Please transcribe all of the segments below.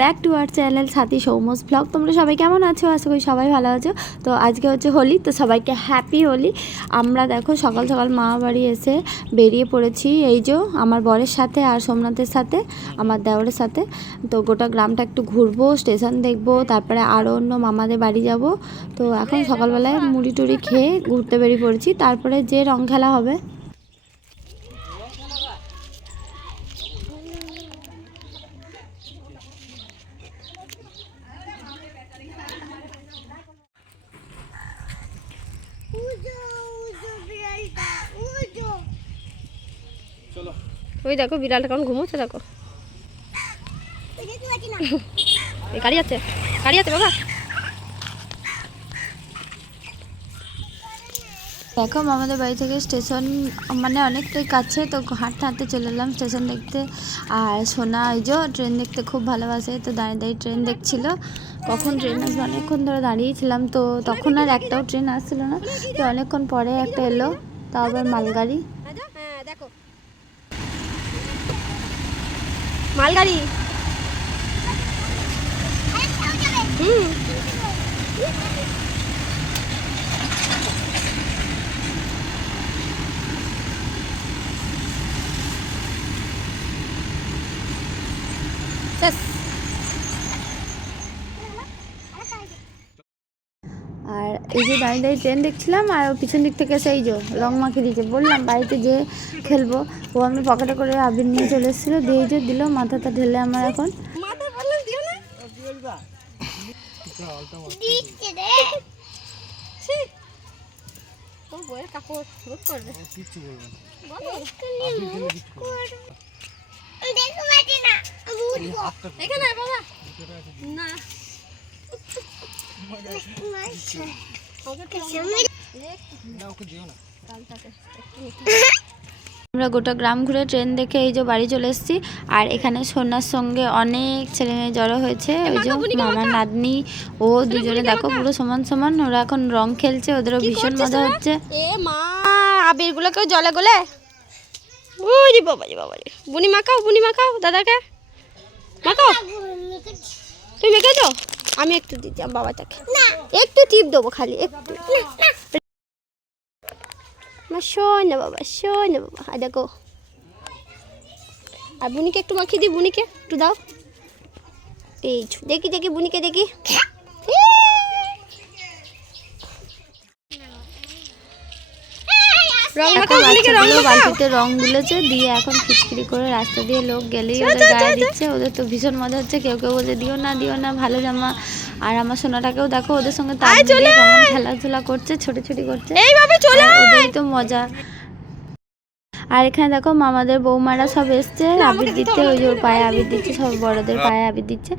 Back to our channel Sathi সৌমস blog. তোমরা সবাই কেমন আছো? আশা করি সবাই ভালো আছো। তো আজকে হচ্ছে হোলি, তো সবাইকে হ্যাপি হোলি। আমরা দেখো সকাল সকাল মা বাড়ি এসে বেরিয়ে পড়েছি। এই যে আমার বরের সাথে আর সোমনাথের সাথে, আমার দেওরের সাথে। তো গোটা গ্রামটা একটু ঘুরবো স্টেশন দেখব, তারপরে আরও অন্য মামাদের বাড়ি যাব। তো এখন সকালবেলায় মুড়ি টুড়ি খেয়ে ঘুরতে বেরিয়ে পড়েছি। তারপরে যে রং খেলা হবে ওই দেখো বিড়ালটা কেমন ঘুমোচ্ছে দেখো। গাড়ি আছে গাড়ি আছে বাবা। দেখো আমাদের বাড়ি থেকে স্টেশন মানে অনেকটাই কাছে, তো হাঁটতে হাঁটতে চলে এলাম স্টেশন দেখতে। আর সোনা, এই যে ট্রেন দেখতে খুব ভালোবাসে, তো দাঁড়িয়ে দাঁড়িয়ে ট্রেন দেখছিল। কখন ট্রেন আসবে? অনেকক্ষণ ধরে দাঁড়িয়েছিলাম তো তখন আর একটাও ট্রেন আসছিল না। তো অনেকক্ষণ পরে একটা এলো, তাও আবার মালগাড়ি। মালগাড়ি? হুম। আর এই যে দাঁড়িয়ে দাঁড়িয়ে ট্রেন দেখছিলাম আর ও পিছন দিক থেকে সেই যে রং মাখিয়ে দিয়েছে। বললাম বাড়িতে যে খেলব। ও আমি পকেটে করে আবির নিয়ে চলে এসেছিল। দিয়ে যে দিল মাথাটা ঢেলে আমার এখন। কাপড় করবে। বলো। এখানে বাবা। না। আমরা গোটা গ্রাম ঘুরে ট্রেন দেখে এই যে বাড়ি চলে এসেছি। আর এখানে সোনার সঙ্গে অনেক ছেলে মেয়ে জড়ো হয়েছে। ওই যে মামার নাতনি ও দুজনে দেখো পুরো সমান সমান। ওরা এখন রং খেলছে ওদেরও ভীষণ মজা হচ্ছে। এ মা আবির গুলোকে জলে গলে? বুঝি বাবা রে বাবা রে বুনি মাখাও বুনি মাখাও দাদাকে। মাখাও। তুমি মেখেছো আমি একটু দিচ্ছি আমার বাবাটাকে। একটু টিপ দেবো খালি একটু। আমার শোন না বাবা শোন না বাবা। আর দেখো। আর বুনিকে একটু মাখিয়ে দিই বুনিকে। একটু দাও। এই দেখি দেখি বুনিকে দেখি। এখন মাখাও বুনিকে বাচ্চাগুলো বালতিতে রং গুলেছে দিয়ে এখন করে রাস্তা দিয়ে লোক গেলেই ওদের গায়ে দিচ্ছে। ওদের তো ভীষণ মজা হচ্ছে। কেউ কেউ বলছে দিও না দিও না ভালো জামা। আর আমার সোনাটাকেও দেখো ওদের সঙ্গে তাল মিলিয়ে কেমন খেলাধুলা করছে ছোটাছুটি করছে। তো মজা। আর এখানে দেখো মামাদের বৌমারা সব এসছে। আবির দিচ্ছে ওই যে ওর পায়ে আবির দিচ্ছে সব বড়দের পায়ে আবির দিচ্ছে।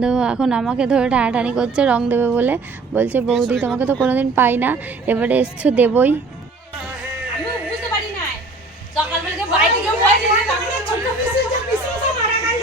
তো এখন আমাকে ধরে টানাটানি করছে রং দেবে বলে। বলছে বৌদি তোমাকে তো কোনোদিন পাই না। এবারে এসছো দেবই বুঝতে পারি না সকালবেলা যে বাড়ি থেকে বসে ছোট পিসি যে পিসি মারা গেল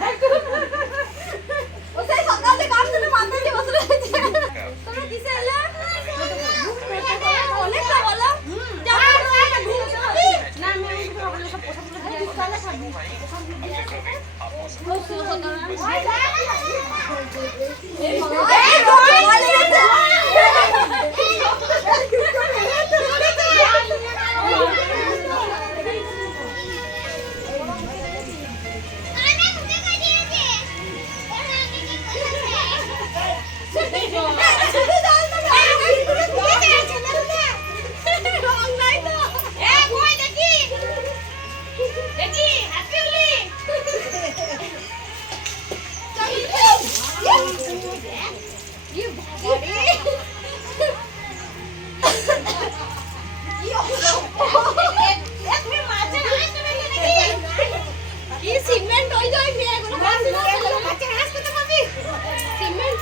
What এত ভালো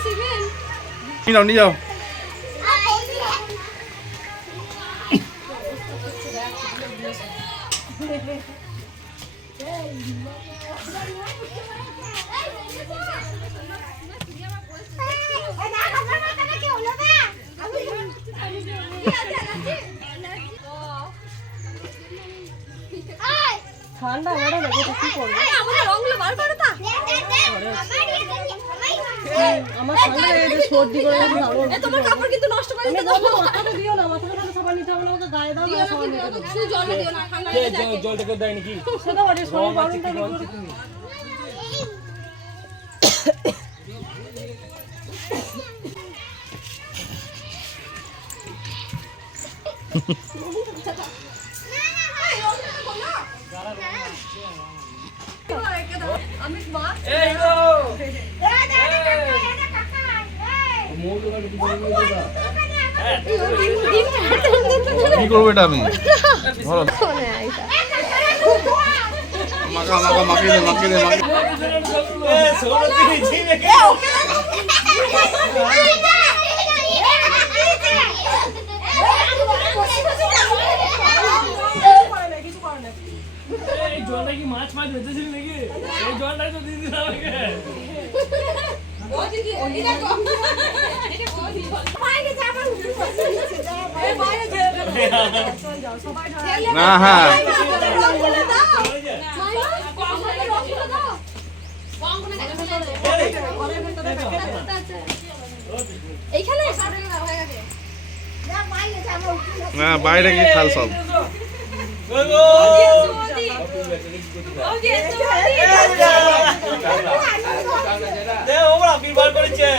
সিমেন্ট সিমেন্ট নিয়ে যাও নিয়ে যাও ঠান্ডা ম্যাডাম এটা কি করব আমার ঠান্ডা লেগেছে সর্দি করে এ তোমার কাপড় কিন্তু নষ্ট করে দিতে তুমি মাথাটা দিও না মাথাটা তাহলে সবাই নিতে হবে আমাকে গায়ে দাও না সবাই নিতে হবে শুধু জল দিও না ঠান্ডা লেগে যায় জলটাকে দেয় নাকি? সেটা বাড়ি সবাই বারণটা কি করে এই গো কি করব এটা আমি বলো মাখা মাখা মাখিয়ে দে মাখিয়ে দে মাখিয়ে দে। এ সৌরভ কি ঝিমে কে এই জলটা কি মাছ মাছ বেঁচেছিল নাকি? এই জলটাই তো দিয়ে আমাকে। না হ্যাঁ। না বাইরে গিয়ে খাল সব? ওই গো দে ওরা বিবার করেছে আ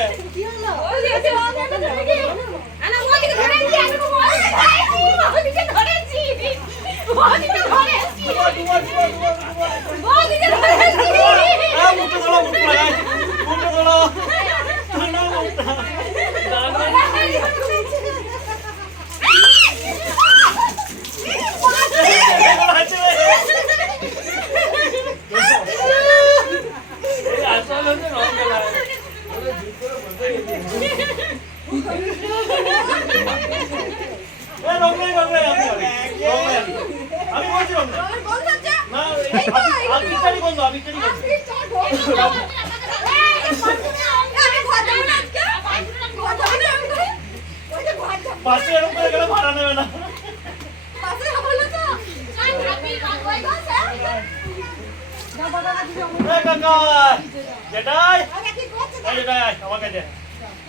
পাশে এরকম করে গেলে ভাড়া না আয়, আমার কাছে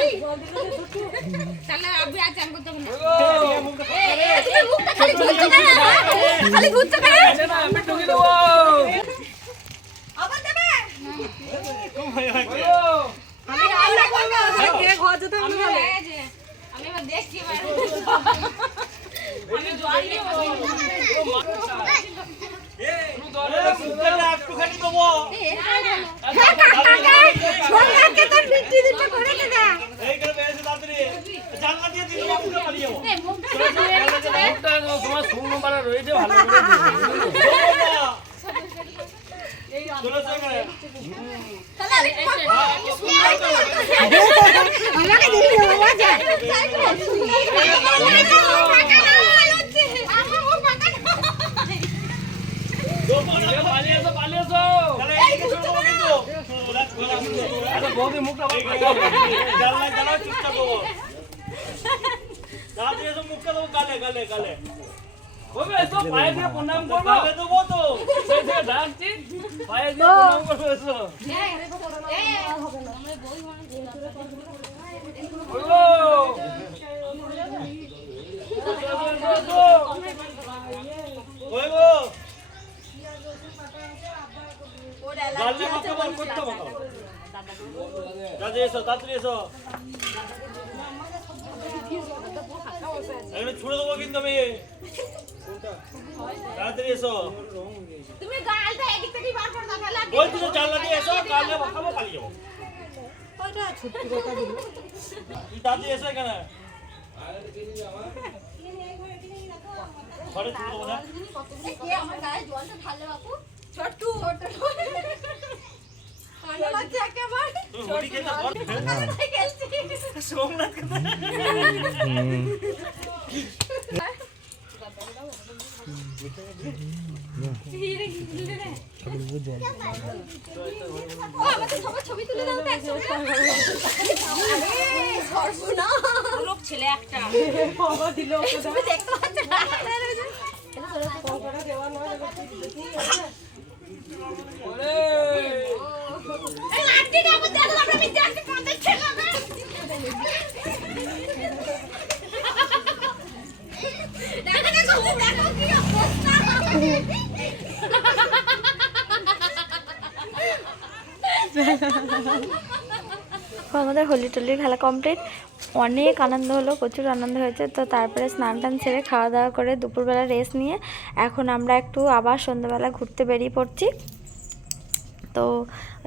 জলে ঝাপতে পারো জলে ঝাপতে পারো না ও আমি চিনি খালি পারে আমি ঢুকে দেবো। আবার দেবে আমি রান্না করব ওখানে খেয়ে ঘর যেতে হবে না আমি দেখছি সুন্দরটা একটুখানি দেবো। এইখানে বেরিয়েছে তাড়াতাড়ি। জানলা দিয়ে পালিয়ে যাব। দেবো না। চলে এসো এখানে। তাহলে এইদিকে শুরু করব এসো, মুখটা ওই মাখা বল, করতে মাখা। তাড়াতাড়ি এসো, তাড়াতাড়ি এসো। এখানে ছুড়ে দেবো কিন্তু আমি। তাড়াতাড়ি এসো। তুমি গালটা এদিক থেকে বার করে দাও তাহলে বলছি তো জানলা দিয়ে এসো গালে খাব পালিয়ে যাব। তুমি তাড়াতাড়ি এসো এখানে। ঘরে ছুড়ে দেবো না। কে আমার গায়ে জলটা ঢালে বাপু। ছোট্টু লোক ছেলে একটা। দিল ওকে দাও। দেখতে পাচ্ছ না পকোড়া দেওয়া নয়, এবার তুই দেখি। এই লাঠিটা আমার দেখো আমরা আমি দেখতে কাঁদে ছেলে দেখো দেখো দেখো কি অবস্থা তো আমাদের হোলি টোলির খেলা কমপ্লিট অনেক আনন্দ হলো, প্রচুর আনন্দ হয়েছে। তো তারপরে স্নান টান ছেড়ে খাওয়া দাওয়া করে দুপুরবেলা রেস্ট নিয়ে এখন আমরা একটু আবার সন্ধ্যাবেলা ঘুরতে বেরিয়ে পড়ছি। তো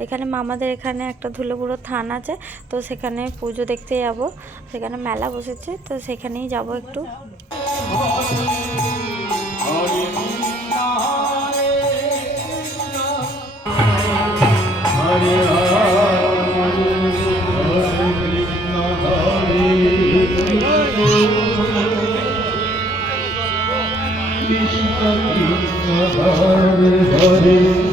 এখানে মামাদের এখানে একটা ধুলোপুরো থান আছে, তো সেখানে পুজো দেখতে যাব। সেখানে মেলা বসেছে, তো সেখানেই যাব একটু। কোথায়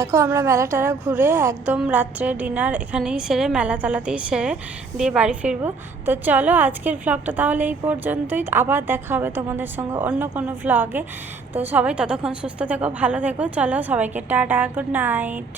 দেখো আমরা মেলা টেলা ঘুরে একদম রাত্রে ডিনার এখানেই সেরে মেলা তালাতেই সেরে দিয়ে বাড়ি ফিরবো। তো চলো আজকের ভ্লগটা তাহলে এই পর্যন্তই। আবার দেখা হবে তোমাদের সঙ্গে অন্য কোনো ভ্লগে তো সবাই ততক্ষণ সুস্থ থেকো, ভালো থেকো। চলো সবাইকে টাটা গুড নাইট